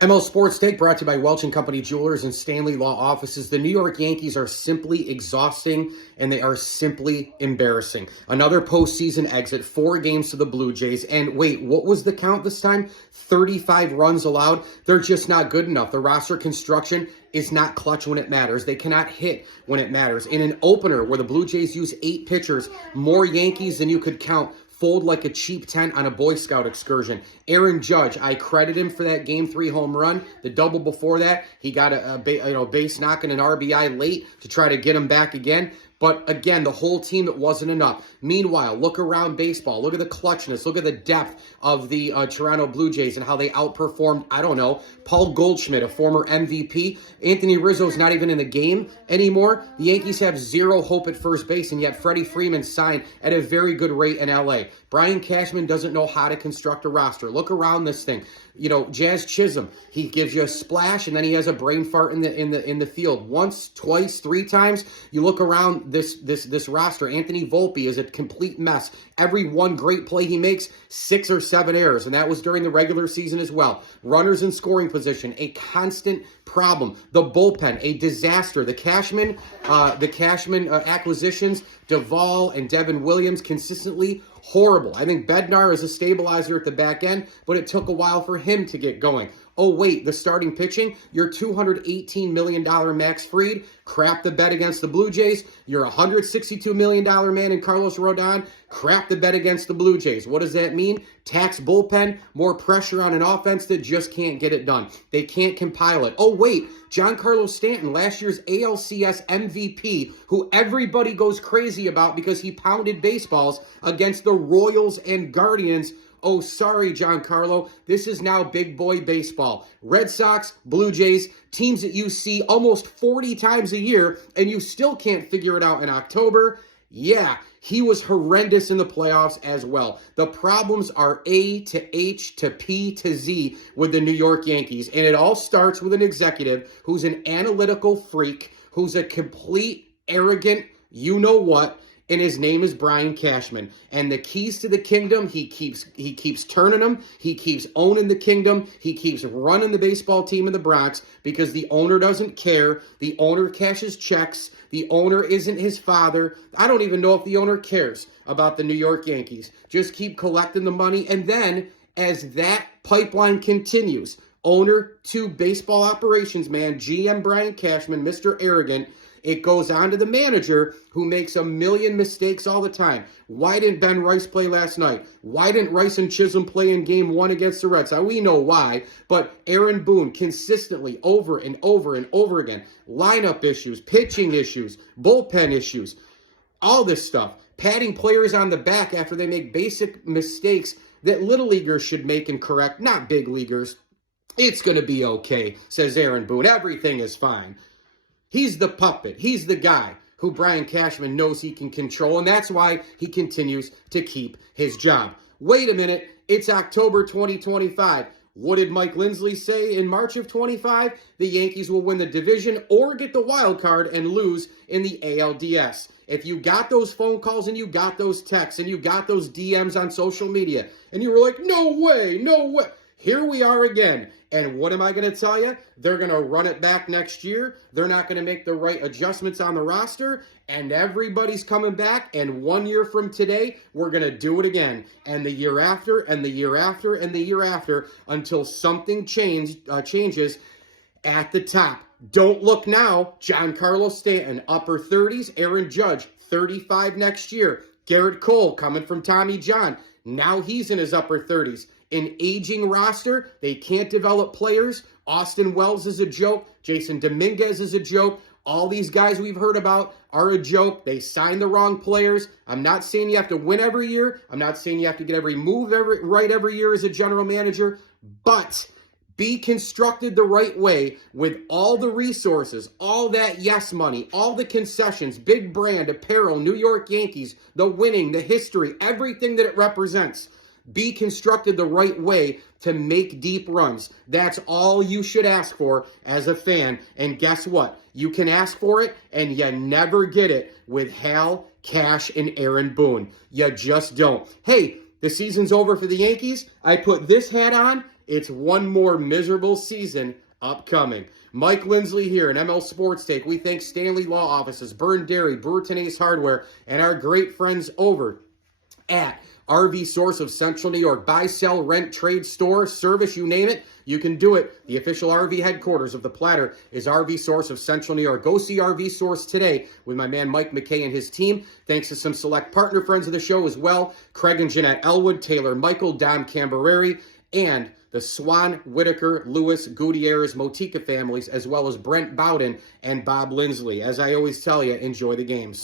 ML Sports Take brought to you by Welch and Company Jewelers and Stanley Law Offices. The New York Yankees are simply exhausting and they are simply embarrassing. Another postseason exit, 4 games to the Blue Jays. And wait, what was the count this time? 35 runs allowed. They're just not good enough. The roster construction is not clutch when it matters. They cannot hit when it matters. In an opener where the Blue Jays use 8 pitchers, more Yankees than you could count, fold like a cheap tent on a Boy Scout excursion. Aaron Judge, I credit him for that Game 3 home run. The double before that, he got a base knock and an RBI late to try to get him back again. But again, the whole team, it wasn't enough. Meanwhile, look around baseball. Look at the clutchness. Look at the depth of the Toronto Blue Jays and how they outperformed, I don't know, Paul Goldschmidt, a former MVP. Anthony Rizzo's not even in the game anymore. The Yankees have 0 hope at first base, and yet Freddie Freeman signed at a very good rate in L.A. Brian Cashman doesn't know how to construct a roster. Look around this thing. You know, Jazz Chisholm, he gives you a splash, and then he has a brain fart in the field. Once, twice, 3 times. You look around this roster. Anthony Volpe is a complete mess. Every one great play he makes, 6 or 7 errors, and that was during the regular season as well. Runners in scoring position, a constant problem. The bullpen, a disaster. The Cashman acquisitions, Duvall and Devin Williams, consistently horrible. I think Bednar is a stabilizer at the back end, but it took a while for him to get going. Oh, wait, the starting pitching, you're $218 million Max Fried, crap the bet against the Blue Jays. You're a $162 million man in Carlos Rodon, crap the bet against the Blue Jays. What does that mean? Tax bullpen, more pressure on an offense that just can't get it done. They can't compile it. Oh, wait, Giancarlo Stanton, last year's ALCS MVP, who everybody goes crazy about because he pounded baseballs against the Royals and Guardians. Oh, sorry, Giancarlo. This is now big boy baseball. Red Sox, Blue Jays, teams that you see almost 40 times a year, and you still can't figure it out in October. Yeah, he was horrendous in the playoffs as well. The problems are A to H to P to Z with the New York Yankees, and it all starts with an executive who's an analytical freak, who's a complete, arrogant, you-know-what, and his name is Brian Cashman. And the keys to the kingdom, he keeps turning them. He keeps owning the kingdom. He keeps running the baseball team in the Bronx because the owner doesn't care. The owner cashes checks. The owner isn't his father. I don't even know if the owner cares about the New York Yankees. Just keep collecting the money. And then as that pipeline continues, owner to baseball operations man, GM Brian Cashman, Mr. Arrogant, it goes on to the manager who makes a million mistakes all the time. Why didn't Ben Rice play last night? Why didn't Rice and Chisholm play in Game 1 against the Reds? Now, we know why, but Aaron Boone consistently over and over and over again. Lineup issues, pitching issues, bullpen issues, all this stuff. Patting players on the back after they make basic mistakes that little leaguers should make and correct, not big leaguers. It's going to be okay, says Aaron Boone. Everything is fine. He's the puppet. He's the guy who Brian Cashman knows he can control, and that's why he continues to keep his job. Wait a minute. It's October 2025. What did Mike Lindsley say in March of 25? The Yankees will win the division or get the wild card and lose in the ALDS. If you got those phone calls and you got those texts and you got those DMs on social media and you were like, no way, no way. Here we are again. And what am I going to tell you? They're going to run it back next year. They're not going to make the right adjustments on the roster. And everybody's coming back. And 1 year from today, we're going to do it again. And the year after, and the year after, and the year after, until something changes at the top. Don't look now. Giancarlo Stanton, upper 30s. Aaron Judge, 35 next year. Garrett Cole, coming from Tommy John. Now he's in his upper 30s. An aging roster, they can't develop players. Austin Wells is a joke. Jason Dominguez is a joke. All these guys we've heard about are a joke. They signed the wrong players. I'm not saying you have to win every year. I'm not saying you have to get every move right every year as a general manager. But be constructed the right way with all the resources, all that yes money, all the concessions, big brand, apparel, New York Yankees, the winning, the history, everything that it represents. Be constructed the right way to make deep runs. That's all you should ask for as a fan. And guess what? You can ask for it, and you never get it with Hal, Cash, and Aaron Boone. You just don't. Hey, the season's over for the Yankees. I put this hat on, It's one more miserable season upcoming. Mike Lindsley here in ML Sports Take. We thank Stanley Law Offices, Burn Dairy, Brewerton Ace Hardware, and our great friends over at RV Source of Central New York. Buy, sell, rent, trade, store, service, you name it, you can do it. The official RV headquarters of The Platter is RV Source of Central New York. Go see RV Source today with my man Mike McKay and his team. Thanks to some select partner friends of the show as well, Craig and Jeanette Elwood, Taylor Michael, Dom Cambereri, and the Swan, Whitaker, Lewis, Gutierrez, Motika families, as well as Brent Bowden and Bob Lindsley. As I always tell you, enjoy the games.